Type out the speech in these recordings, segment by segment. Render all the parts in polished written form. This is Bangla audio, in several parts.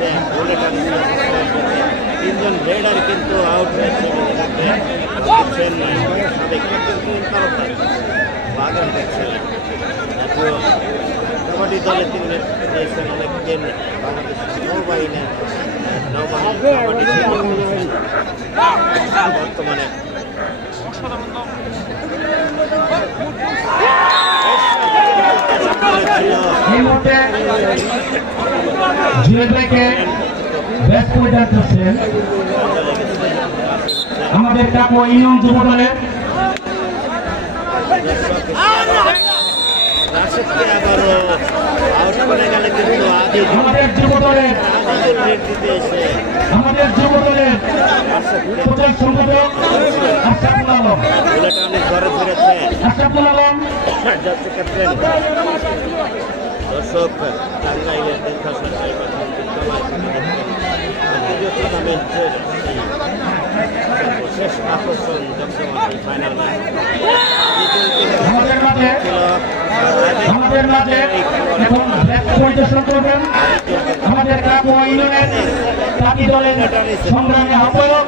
হয়েছে তিনজন রেডার কিন্তু আউট হয়েছে বাগান দেখছিলেন জাতীয় কবাডি দলে তিনি নেতৃত্ব দিয়েছেন অনেকদিন বাংলাদেশ নৌবাহিনীর কবাডি বর্তমানে আমাদের কাকু ইউনিয়ন যুব দলের আমাদের যুব দলের প্রচার সম্পাদক আশরাফুল আলম দর্শক টাঙ্গাইলের টুর্নামেন্টের শেষ আকর্ষণ ফাইনাল ম্যাচ আমাদের মাঝে এখন পরিদর্শন করবেন আমাদের কাকু ইউনিয়নের কাকি দলের সংগ্রামী আহ্বায়ক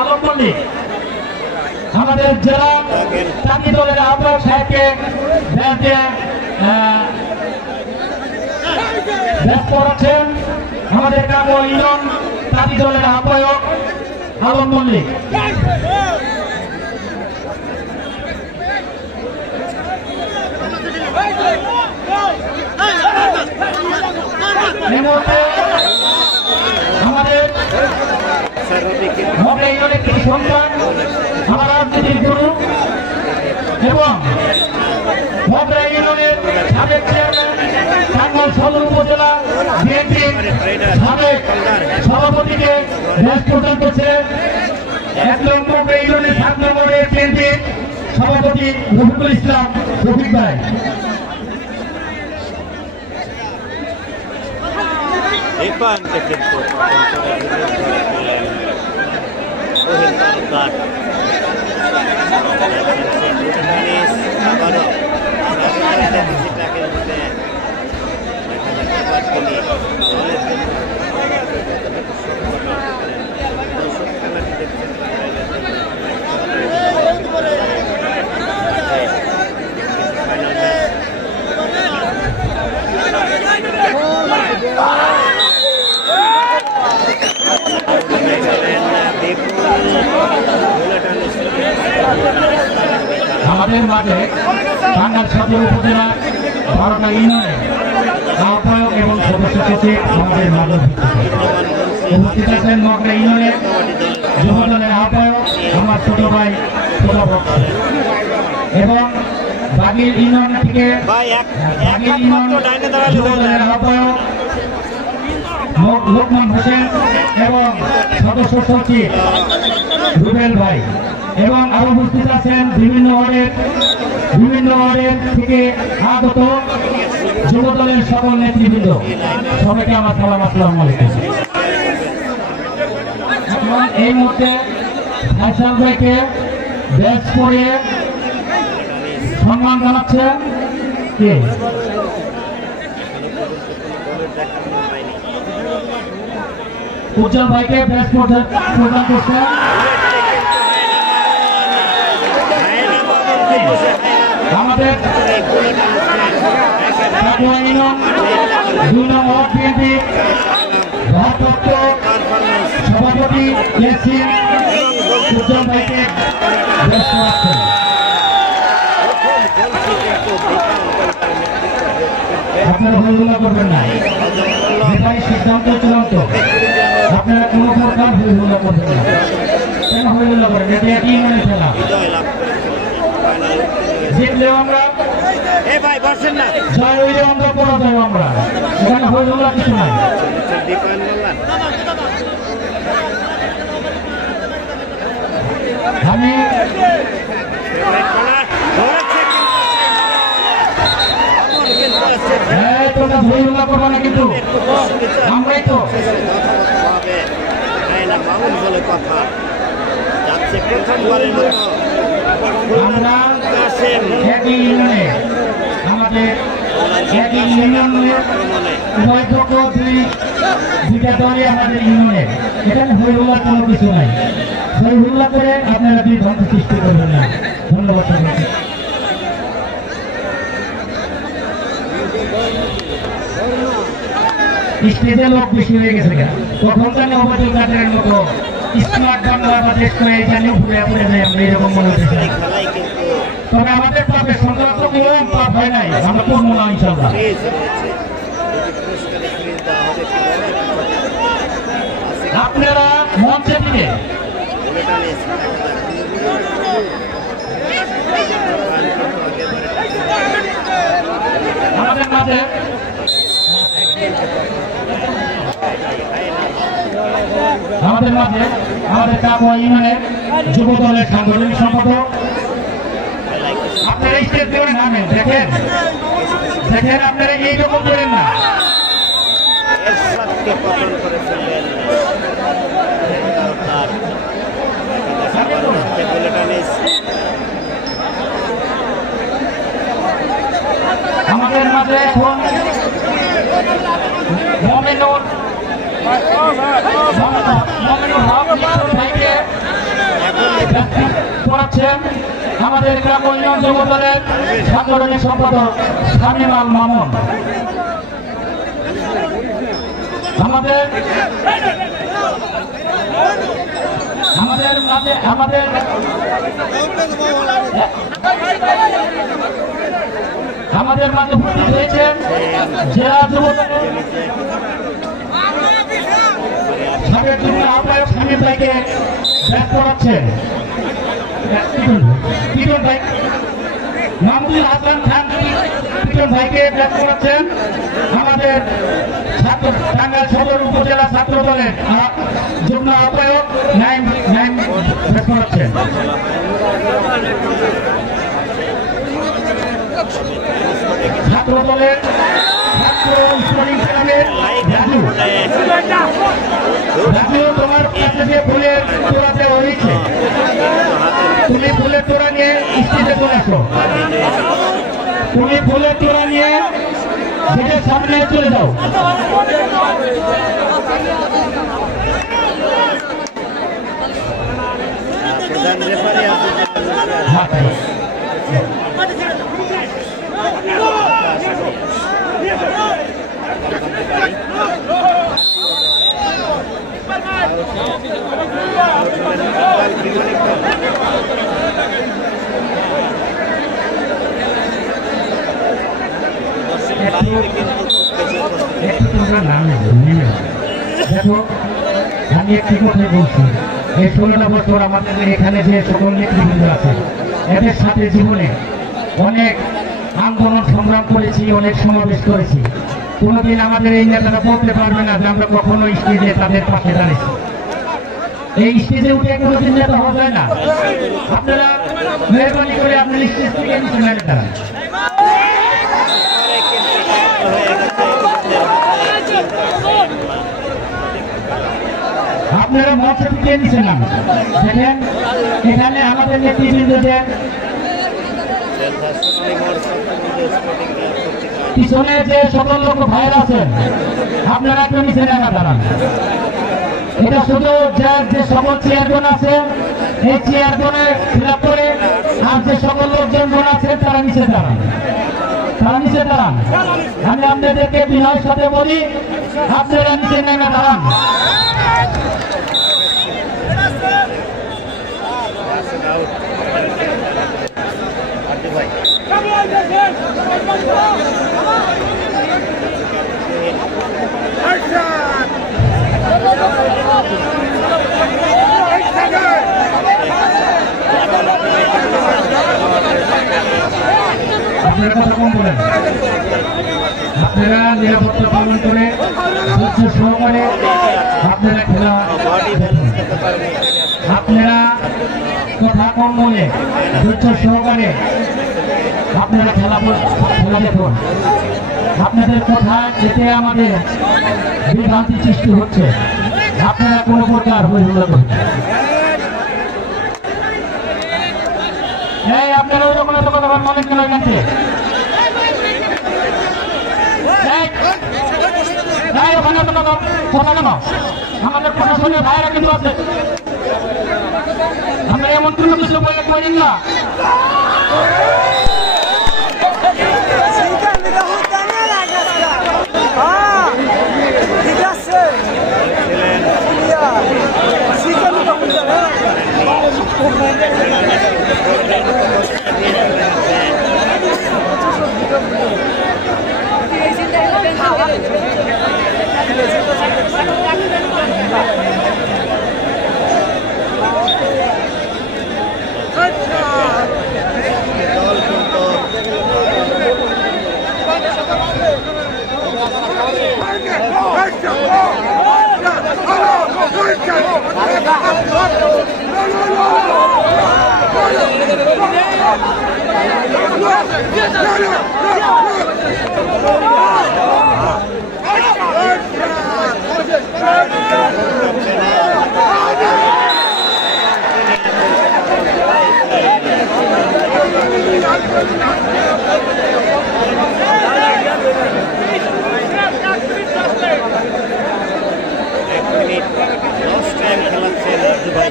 আলম মল্লিক আমাদের জেলা কাকি দলের আহ্বায়ক সাহেবকে ব্যস্ত রাখছেন আমাদের কাকু ইউনিয়ন কাকি দলের আহ্বায়ক আলম মল্লিক আমাদের কিছু সন্তান আমার রাজনীতির গুরু এবং মগরা ইউনিয়নের সাবেক চেয়ারম্যান টাঙ্গাইল সদর উপজেলা বিএনপির সাবেক সভাপতিকে দেশ প্রদান করছে 1 নম্বর ইউনিয়নের 7 নম্বরের বিএনপির সভাপতি রফিকুল ইসলাম রফিক ভাই প্রান্তে কিন্তু আমাদের মাঝে টাঙ্গাইল সদর উপজেলা 12টা ইউনিয়নের আহ্বায়ক এবং সদস্য সচিব আমাদের মাঝে উপস্থিত আছেন মগরা ইউনিয়নের যুব দলের আহ্বায়ক আমার ছোট ভাই এবং বাগির ইউনিয়ন থেকে যুব দলের আহ্বায়ক লোকমান হোসেন এবং সদস্য সচিব রুবেল ভাই এবং আরো উপস্থিত আছেন বিভিন্ন ওয়ার্ডের থেকে আগত যুব দলের সকল নেতৃবৃন্দ সবাইকে আমার সালাম আসসালামু আলাইকুম। এই মুহূর্তে ফাইসাল ভাইকে ব্যাচ করে সম্মান জানাচ্ছেন কে উজ্জ্বল ভাইকে ব্যাচ প্রদান করছেন আমাদের 2 নম্বর বিএনপি ভারপ্রাপ্ত সভাপতি ইয়াসিন উজ্জ্বল ভাইকে ব্যস্ত রাখছেন। আপনারা হইহুল্লা করবেন না, এটাই সিদ্ধান্ত চূড়ান্ত। আপনারা কোনো প্রকার হইহুল্লা করবেন না। কেন হইহুল্লা করেন? এটা একই মনে খেলা। জিতলেও আমরা জয় হইলেও আমরা পরাজয় আমরা, এখানে হইহুল্লা কিছু নাই। আমি তোমরা হইহুল্লা করবো না, কিন্তু আমরাই তো কথা যাচ্ছে প্রথমবারের মতো আমরা একই ইউনিয়নে আমাদের একই ইউনিয়নের উভয় পক্ষ দুইটা দলই আমাদের ইউনিয়নের। এখানে হইহুল্লার কোনো কিছু নাই। হইহুল্লা করে আপনারা বিভ্রান্তি সৃষ্টি করবেন না। ধন্যবাদ সবাইকে। স্টেজে লোক বেশি হয়ে গেছে, কখন জানি অবৈধ কাজের মতো স্মার্ট বাংলাদেশ করে এখানে ঘুরে ঘুরে যায়। আমরা এরকম মনে হচ্ছে, তবে আমাদের পাপে সংক্রান্ত কোনো পাপ হয় নাই, আমরা করবো না ইনশাল্লাহ। আপনারা মঞ্চে দিকে আমাদের মাঝে আমাদের কাকুয়া ইউনিয়নের যুব দলের সাংগঠনিক সম্পাদক। আপনারা স্টেজ দিয়ে নামেন, দেখেন আপনারা এইরকম করেন না। আমাদের মাঝে এখন মমিনুর ভাইকে করাচ্ছেন আমাদের গ্রাম উন্নয়ন যুব দলের সাংগঠনিক সম্পাদক শামীম আল মামুন। আমাদের মাঝে উপস্থিত হয়েছেন জেলা যুব সাবেক যুব আহ্বায়ক শামীম ভাইকে ব্যাট করাচ্ছেন পিটন ভাই। মাহমুদুল হাসান খান পিটন ভাইকে ব্যাট করাচ্ছেন আমাদের টাঙ্গাইল সদর উপজেলা ছাত্র দলের যুগ্ম আহ্বায়ক নাইম ব্যাট করাচ্ছেন। ছাত্র দলের রাজু, তোমার কাছে যে ফুলের তোড়া দেওয়া হয়েছে, তুমি ফুলের তোড়া নিয়ে স্টেজে চলে আসো। তুমি ফুলের তোড়া নিয়ে গেটের সামনে চলে যাও। দেখো, আমি একটি কথাই বলছি, এই 16টা বছর আমাদের এখানে যে সকল নেতৃবৃন্দ আছে, এদের সাথে জীবনে অনেক আন্দোলন সংগ্রাম করেছি, অনেক সমাবেশ করেছি। কোনোদিন আমাদের এই নেতারা বলতে পারবে না যে আমরা কখনো স্টেজে তাদের পাশে দাঁড়িয়েছি। এই স্টেজে উঠে কোনোদিন নেতা হওয়া যায় না। আপনারা মেহরবানি করে আপনার স্টেজ থেকে নিচে নামে দাঁড়ান। আপনারা মঞ্চে থেকে নিচে নাম দেখেন, এখানে আমাদের নেতৃবৃন্দদের পিছনে যে সকল লোক ভাইয়ের আছেন, আপনারা একটু নিচে নামে দাঁড়ান। এটা শুধু যে সকল চেয়ারম্যান আছে এই চেয়ারম্যানে ফিল আপ করে, আর যে সকল লোকজন আছে তারা নিচে দাঁড়ান, আমি আপনাদেরকে বিনয়ের সাথে বলি, আপনারা নিচে নেমে দাঁড়ান। আপনারা কথা কম বলেন, আপনারা নিরাপত্তা পালন করে ধৈর্য সহকারে আপনারা খেলা, আপনারা কথা কম বলে ধৈর্য সহকারে আপনারা খেলা দেখুন। আপনাদের কথা যেতে আমাদের বিভ্রান্তি সৃষ্টি হচ্ছে, আপনারা কোনো প্রকার হইহুল্লা করবেন। আপনারা ওই রকম এত কথা মনে কেন গেছে, স্থানীয় কথা কেন আমাদের প্রশাসনীয় ভাইরা কিন্তু আছে আমরা এমন কোনো কিছু করি না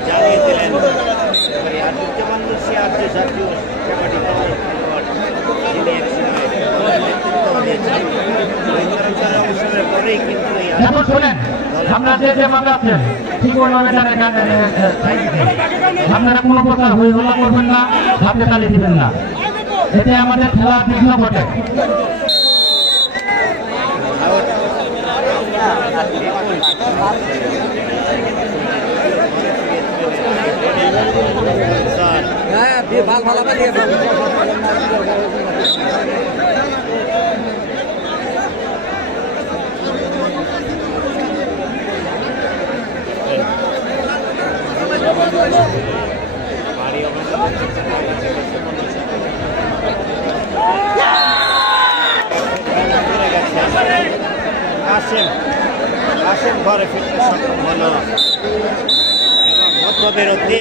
জানিয়ে দিলেন আর্য বাংলাদেশি আর্য জাতীয় কবাডি দল যিনি এক সময় নেতৃত্ব দিয়েছেন অবসরের পরেই কিন্তু আমরা যে মামলাচ্ছেন ঠিক আপনারা কোনো প্রকার হই হল্লা করবেন না হাতে তালি দিবেন না এতে আমাদের খেলার বিঘ্ন ঘটে ভাগ ভালো দিয়ে আসেন ঘরে ফিরতে সক্ষম হলো এবং মতবিরোধী